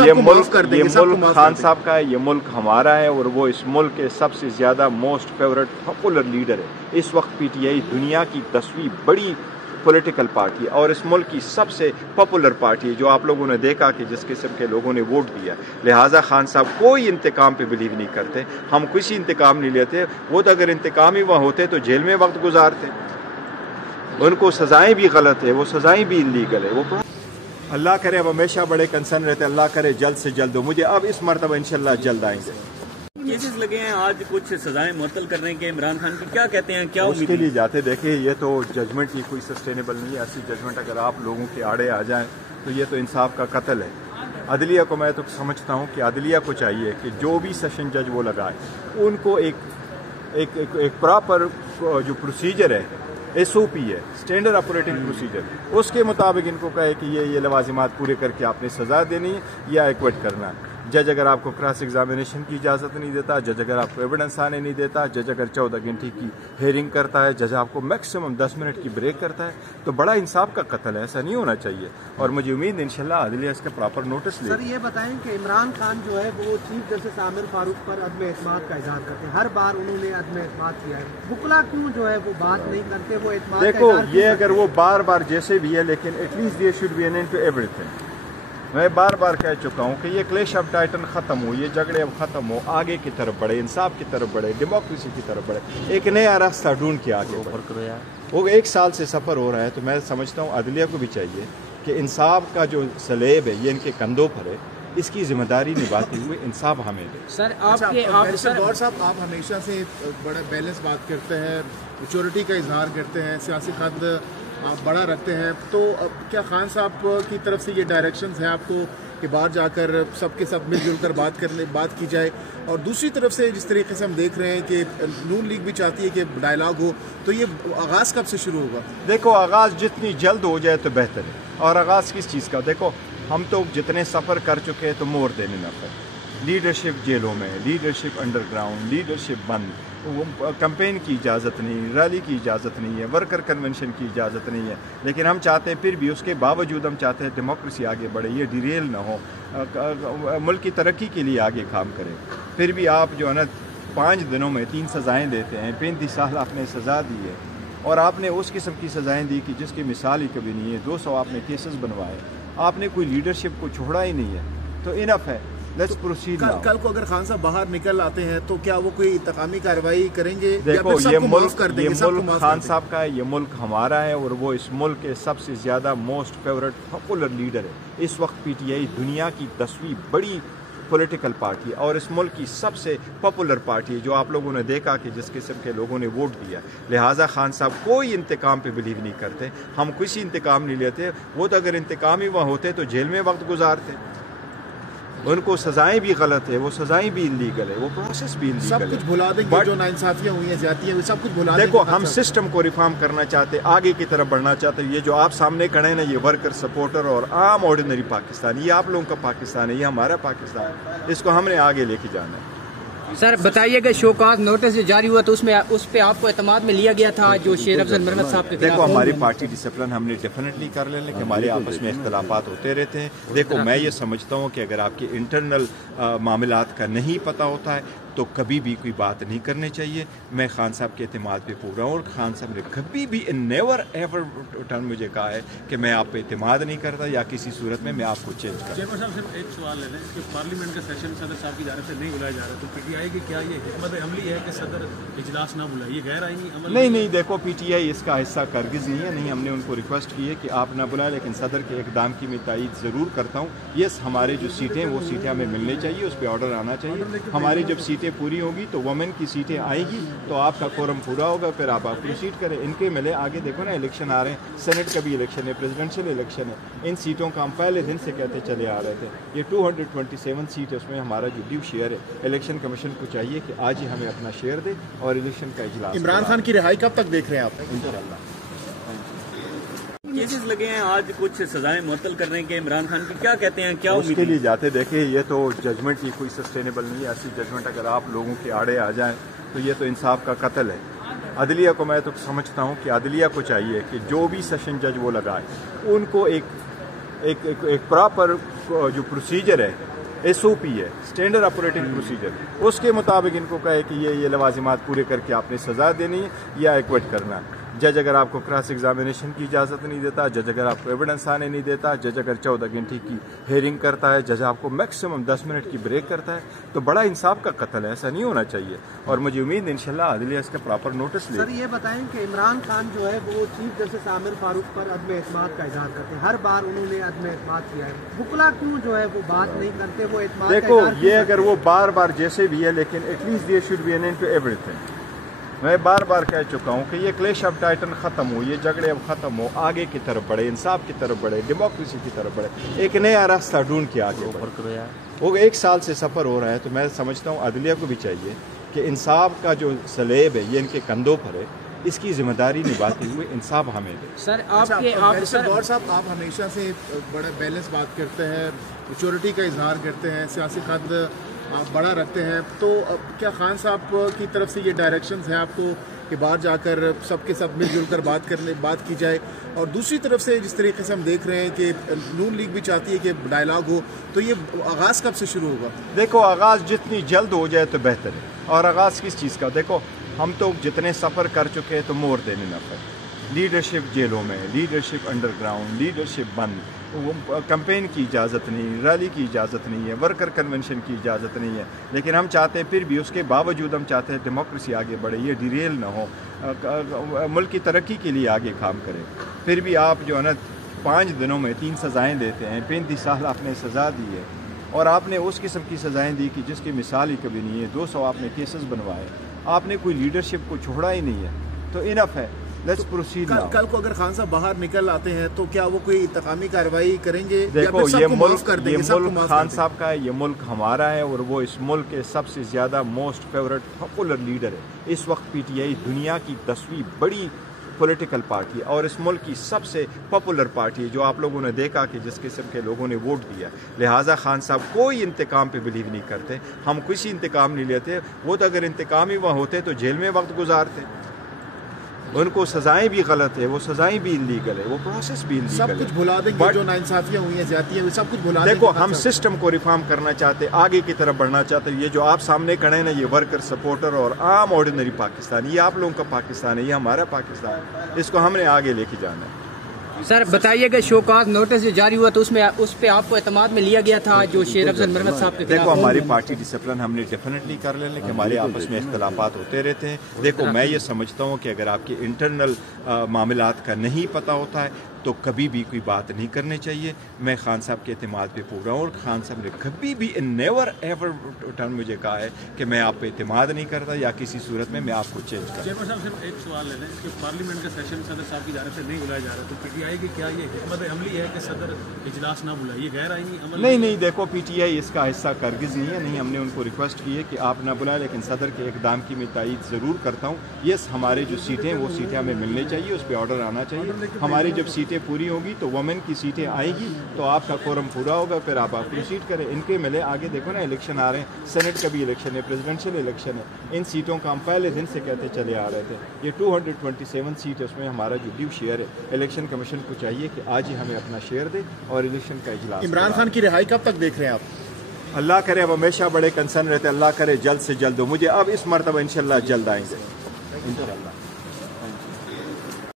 मुल्क खान साहब का है, ये मुल्क हमारा है और वो इस मुल्क के सबसे ज़्यादा मोस्ट फेवरेट पॉपुलर लीडर है। इस वक्त पीटीआई दुनिया की 10वीं बड़ी पॉलिटिकल पार्टी है और इस मुल्क की सबसे पॉपुलर पार्टी है, जो आप लोगों ने देखा कि जिस किस्म के लोगों ने वोट दिया। लिहाजा खान साहब कोई इंतकाम पे बिलीव नहीं करते, हम किसी इंतकाम नहीं लेते। वो तो अगर इंतकाम ही वहाँ होते तो जेल में वक्त गुजारते। उनको सज़ाएँ भी गलत है, वो सज़ाएँ भी इलीगल है। वो अल्लाह करे, अब हमेशा बड़े कंसर्न रहते, अल्लाह करे जल्द से जल्द हो। मुझे अब इस मरतबा इंशाल्लाह जल्द आएंगे। केसेस लगे हैं आज कुछ सजाएं मुअत्तल करने के इमरान खान की, क्या कहते हैं, क्या उसके लिए जाते। देखिए ये तो जजमेंट ही कोई सस्टेनेबल नहीं है। ऐसी जजमेंट अगर आप लोगों के आड़े आ जाए तो ये तो इंसाफ का कत्ल है। अदलिया को मैं तो समझता हूँ कि अदलिया को चाहिए कि जो भी सेशन जज वो लगाए उनको एक प्रॉपर जो प्रोसीजर है, SOP है, स्टैंडर्ड ऑपरेटिंग प्रोसीजर, उसके मुताबिक इनको कहे कि ये लवाजिमात पूरे करके आपने सज़ा देनी है या एक्विट करना है। जज अगर आपको क्रॉस एग्जामिनेशन की इजाज़त नहीं देता, जज अगर आपको एविडेंस आने नहीं देता, जज अगर 14 घंटे की हेयरिंग करता है, जज आपको मैक्सिमम 10 मिनट की ब्रेक करता है, तो बड़ा इंसाफ का कत्ल है। ऐसा नहीं होना चाहिए और मुझे उम्मीद है इंशाल्लाह अदलिया इसका प्रॉपर नोटिस ले। सर ये बताएं कि इमरान खान जो है वो चीफ जस्टिस आमिर फारूक पर अदम एतमाद का इजहार करते हैं, हर बार उन्होंने अदम एतमाद किया है, बुकला क्यों जो है वो बात नहीं करते, वो एतमाद? देखो ये अगर वो बार बार जैसे भी है, लेकिन at least there should be an end to everything. मैं बार बार कह चुका हूँ कि ये क्लैश ऑफ टाइटन ख़त्म हो, ये झगड़े अब ख़त्म हो, आगे की तरफ बढ़े, इंसाफ की तरफ बढ़े, डेमोक्रेसी की तरफ बढ़े, एक नया रास्ता ढूंढ के आगे बढ़े। वो 1 साल से सफ़र हो रहा है, तो मैं समझता हूँ अदलिया को भी चाहिए कि इंसाफ का जो सलेब है ये इनके कंधों पर है, इसकी जिम्मेदारी निभाते हुए इंसाफ हमें दे। सर गौर साहब, आप हमेशा से बड़ा बैलेंस बात करते हैं, मैच्योरिटी का इजहार करते हैं, सियासी कद आप बड़ा रखते हैं, तो क्या खान साहब की तरफ से ये डायरेक्शंस हैं आपको कि बाहर जाकर सबके सब मिलजुल कर बात की जाए? और दूसरी तरफ से जिस तरीके से हम देख रहे हैं कि नून लीग भी चाहती है कि डायलॉग हो, तो ये आगाज़ कब से शुरू होगा? देखो आगाज़ जितनी जल्द हो जाए तो बेहतर है। और आगाज़ किस चीज़ का? देखो हम तो जितने सफ़र कर चुके हैं तो मोर देने न पाए। लीडरशिप जेलों में, लीडरशिप अंडरग्राउंड, लीडरशिप बंद, कैंपेन की इजाज़त नहीं, रैली की इजाज़त नहीं है, वर्कर कन्वेंशन की इजाज़त नहीं है। लेकिन हम चाहते हैं, फिर भी उसके बावजूद हम चाहते हैं डेमोक्रेसी आगे बढ़े, ये डिरेल ना हो, मुल्क की तरक्की के लिए आगे काम करें। फिर भी आप जो है ना 5 दिनों में 3 सज़ाएँ देते हैं, 35 साल आपने सज़ा दी है और आपने उस किस्म की सज़ाएँ दी कि जिसकी मिसाल ही कभी नहीं है। 200 आपने केसेस बनवाए, आपने कोई लीडरशिप को छोड़ा ही नहीं है, तो इनफ है। Let's proceed. कल को अगर खान साहब बाहर निकल आते हैं तो क्या वो कोई इंतकामी कार्रवाई करेंगे? देखो ये मुल्क खान साहब का है, ये मुल्क हमारा है और वो इस मुल्क के सबसे ज़्यादा मोस्ट फेवरेट पॉपुलर लीडर है। इस वक्त पीटीआई दुनिया की 10वीं बड़ी पॉलिटिकल पार्टी और इस मुल्क की सबसे पॉपुलर पार्टी है, जो आप लोगों ने देखा कि जिस किस्म के लोगों ने वोट दिया। लिहाजा खान साहब कोई इंतकाम पे बिलीव नहीं करते, हम किसी इंतकाम नहीं लेते। वो तो अगर इंतकाम ही वहाँ होते तो जेल में वक्त गुजारते। उनको सजाएं भी गलत है, वो सजाएं भी इलीगल है, वो प्रोसेस भी इलीगल है। सब कुछ भुला देंगे, जो नाइंसाफियां हुई हैं, ज्यादतियां हुई, सब कुछ भुला देंगे। देखो हम सिस्टम को रिफॉर्म करना चाहते, आगे की तरफ बढ़ना चाहते। ये जो आप सामने खड़े हैं ना, ये वर्कर सपोर्टर और आम ऑर्डिनरी पाकिस्तान, ये आप लोगों का पाकिस्तान है, ये हमारा पाकिस्तान है, इसको हमने आगे लेके जाना है। सर बताइएगा, शोकाज नोटिस जो जारी हुआ तो उस पे आपको एतमाद में लिया गया था जो शेर अफजल मरहमत साहब के खिलाफ? देखो हमारी पार्टी डिसिप्लिन हमने डेफिनेटली कर लेने कि हमारे आपस में इख्तलाफात होते रहते हैं। देखो मैं ये समझता हूँ कि अगर आपके इंटरनल मामलात का नहीं पता होता है तो कभी भी कोई बात नहीं करनी चाहिए। मैं खान साहब के एतमाद पे पूरा हूँ और खान साहब ने कभी भी नेवर एवर टर्न मुझे कहा है कि मैं आप पे एतमाद नहीं करता या किसी सूरत में मैं आपको चेंज करता। चेयरमैन साहब सिर्फ एक सवाल ले लें कि पार्लियामेंट का सेशन सदर साहब की जानिब से नहीं बुलाया जा रहा, तो पीटीआई की क्या ये हिकमत अमली है कि सदर इजलास ना बुलाए? ये गैर आईनी अमल नहीं, देखो पीटीआई इसका हिस्सा करगिज नहीं है। नहीं, हमने उनको रिक्वेस्ट की है कि आप ना बुलाएं, लेकिन सदर के इकदाम की मैं तायीद ज़रूर करता हूँ। यस, हमारे जो सीटें वो सीटें हमें मिलनी चाहिए, उस पर ऑर्डर आना चाहिए। हमारी जब सीटें पूरी होंगी तो वुमेन की सीटें आएगी तो आपका कोरम पूरा होगा, फिर आप प्रोसीड करें। इनके मिले आगे देखो ना, इलेक्शन आ रहे हैं, सेनेट का भी इलेक्शन है, प्रेसिडेंशियल इलेक्शन है। इन सीटों का हम पहले दिन से कहते चले आ रहे थे। ये 227 सीट है, उसमें हमारा जो ड्यू शेयर है, इलेक्शन कमीशन को चाहिए कि आज ही हमें अपना शेयर दे और इलेक्शन का इजलास। इमरान खान की रिहाई कब तक देख रहे हैं आप? इंशाअल्लाह। केसेस लगे हैं आज कुछ सजाएं मुअत्तल करने के इमरान खान की, क्या कहते हैं, क्या उसके लिए जाते। देखिए ये तो जजमेंट ही कोई सस्टेनेबल नहीं है। ऐसी जजमेंट अगर आप लोगों के आड़े आ जाए तो ये तो इंसाफ का कत्ल है। अदलिया को मैं तो समझता हूँ कि अदलिया को चाहिए कि जो भी सेशन जज वो लगाए उनको एक प्रॉपर जो प्रोसीजर है, SOP है, स्टैंडर्ड ऑपरेटिंग प्रोसीजर, उसके मुताबिक इनको कहे कि ये लवाजिमात पूरे करके आपने सज़ा देनी है या एक्विट करना है। जज अगर आपको क्रॉस एग्जामिनेशन की इजाज़त नहीं देता, जज अगर आपको एविडेंस आने नहीं देता, जज अगर 14 घंटे की हेयरिंग करता है, जज आपको मैक्सिमम 10 मिनट की ब्रेक करता है, तो बड़ा इंसाफ का कत्ल है, ऐसा नहीं होना चाहिए। और मुझे उम्मीद है इंशाल्लाह अदलिया इसका प्रॉपर नोटिस ले। सर ये बताएं कि इमरान खान जो है वो चीफ जस्टिस आमिर फारूक पर अदम एतमाद का इजहार करते हैं, हर बार उन्होंने अदम एतमाद किया है, बुकला क्यों जो है वो बात नहीं करते, वो एतमाद देखो ये अगर वो बार बार जैसे भी है, लेकिन at least there should be an end to everything. मैं बार बार कह चुका हूँ कि ये क्लैश ऑफ टाइटन ख़त्म हो, ये झगड़े अब ख़त्म हो, आगे की तरफ बढ़े, इंसाफ की तरफ बढ़े, डेमोक्रेसी की तरफ बढ़े, एक नया रास्ता ढूंढ के आगे बढ़े। वो 1 साल से सफ़र हो रहा है, तो मैं समझता हूँ अदलिया को भी चाहिए कि इंसाफ का जो सलेब है ये इनके कंधों पर है, इसकी जिम्मेदारी निभाते हुए इंसाफ हमें दे। सर गौर साहब आप हमेशा से बड़ा बैलेंस बात करते हैं, मैच्योरिटी का इजहार करते हैं, सियासी कद आप बड़ा रखते हैं, तो क्या खान साहब की तरफ से ये डायरेक्शंस हैं आपको कि बाहर जाकर सबके सब मिलजुल कर बात की जाए, और दूसरी तरफ से जिस तरीके से हम देख रहे हैं कि नून लीग भी चाहती है कि डायलॉग हो, तो ये आगाज़ कब से शुरू होगा? देखो आगाज़ जितनी जल्द हो जाए तो बेहतर है। और आगाज़ किस चीज़ का? देखो हम तो जितने सफ़र कर चुके हैं तो मोर देन इनफ है। लीडरशिप जेलों में, लीडरशिप अंडरग्राउंड, लीडरशिप बंद, कैंपेन की इजाज़त नहीं, रैली की इजाज़त नहीं है, वर्कर कन्वेंशन की इजाज़त नहीं है, लेकिन हम चाहते हैं फिर भी उसके बावजूद हम चाहते हैं डेमोक्रेसी आगे बढ़े, ये डिरेल ना हो, मुल्क की तरक्की के लिए आगे काम करें। फिर भी आप जो है ना 5 दिनों में 3 सज़ाएँ देते हैं, 35 साल आपने सज़ा दी है, और आपने उस किस्म की सज़ाएँ दी कि जिसकी मिसाल ही कभी नहीं है। 200 आपने केसेस बनवाए, आपने कोई लीडरशिप को छोड़ा ही नहीं है, तो इनफ है, लेट्स प्रोसीड। कल को अगर खान साहब बाहर निकल आते हैं तो क्या वो कोई इंतकामी कार्रवाई करेंगे? देखो ये मुल्क खान साहब का है, ये मुल्क हमारा है, और वो इस मुल्क के सबसे ज़्यादा मोस्ट फेवरेट पॉपुलर लीडर है। इस वक्त PTI दुनिया की 10वीं बड़ी पॉलिटिकल पार्टी है और इस मुल्क की सबसे पॉपुलर पार्टी है, जो आप लोगों ने देखा कि जिस किस्म के लोगों ने वोट दिया। लिहाजा खान साहब कोई इंतकाम पे बिलीव नहीं करते, हम किसी इंतकाम नहीं लेते। वो तो अगर इंतकाम ही वहाँ होते तो जेल में वक्त गुजारते। उनको सजाएं भी गलत है, वो सजाएं भी इलीगल है, वो प्रोसेस भी इलीगल है। सब कुछ भुला देंगे, जो नाइंसाफियां हुई हैं, ज्यादतियां हुई, सब कुछ भुला देंगे। देखो हम सिस्टम को रिफॉर्म करना चाहते, आगे की तरफ बढ़ना चाहते। ये जो आप सामने खड़े हैं ना, ये वर्कर सपोर्टर और आम ऑर्डिनरी पाकिस्तान, ये आप लोगों का पाकिस्तान है, ये हमारा पाकिस्तान है, इसको हमने आगे लेके जाना है। सर बताइएगा, शोकाज नोटिस जो जारी हुआ तो उस पे आपको एतमाद में लिया गया था जो शेर अफजल मरमत साहब के खिलाफ? देखो हमारी पार्टी डिसिप्लिन हमने डेफिनेटली कर लेने कि हमारे आपस में इख्तलाफात होते रहते हैं। देखो मैं ये समझता हूँ कि अगर आपके इंटरनल मामलात का नहीं पता होता है तो कभी भी कोई बात नहीं करनी चाहिए। मैं खान साहब के एतमाद पे पूरा हूँ, और खान साहब ने कभी भी नेवर एवर टर्न मुझे कहा है कि मैं आप पे एतमाद नहीं करता या किसी सूरत में मैं आपको चेंज करता। चेयरमैन साहब सिर्फ एक सवाल ले लें कि पार्लियामेंट का सेशन सदर साहब की जानिब से नहीं बुलाया जा रहा, तो PTI की क्या ये हिकमत अमली है कि सदर इजलास ना बुलाए? ये गैर आईनी अमल नहीं, देखो PTI इसका हिस्सा करगिज़ नहीं है। नहीं, हमने उनको रिक्वेस्ट की है कि आप ना बुलाएं, लेकिन सदर के इक़दाम की मैं तायीद ज़रूर करता हूँ। यस, हमारे जो सीटें वो सीटें हमें मिलनी चाहिए, उस पर ऑर्डर आना चाहिए। हमारी जब सीटें पूरी होंगी तो वुमेन की सीटें आएगी, तो आपका कोरम पूरा होगा, फिर आप प्रोसीड करें। इनके मिले आगे देखो ना, इलेक्शन आ रहे हैं, सेनेट का भी इलेक्शन है, प्रेसिडेंशियल इलेक्शन है। इन सीटों का हम पहले दिन से कहते चले आ रहे थे। ये 227 सीट है, उसमें हमारा जो ड्यू शेयर है, इलेक्शन कमीशन को चाहिए कि आज ही हमें अपना शेयर दे और इलेक्शन का इजलास। इमरान खान की रिहाई कब तक देख रहे हैं आप? अल्लाह करे, अब हमेशा बड़े कंसर्न रहते, अल्लाह करे जल्द से जल्द हो। मुझे अब इस मरतबा इंशाल्लाह जल्द आएंगे इंशाल्लाह।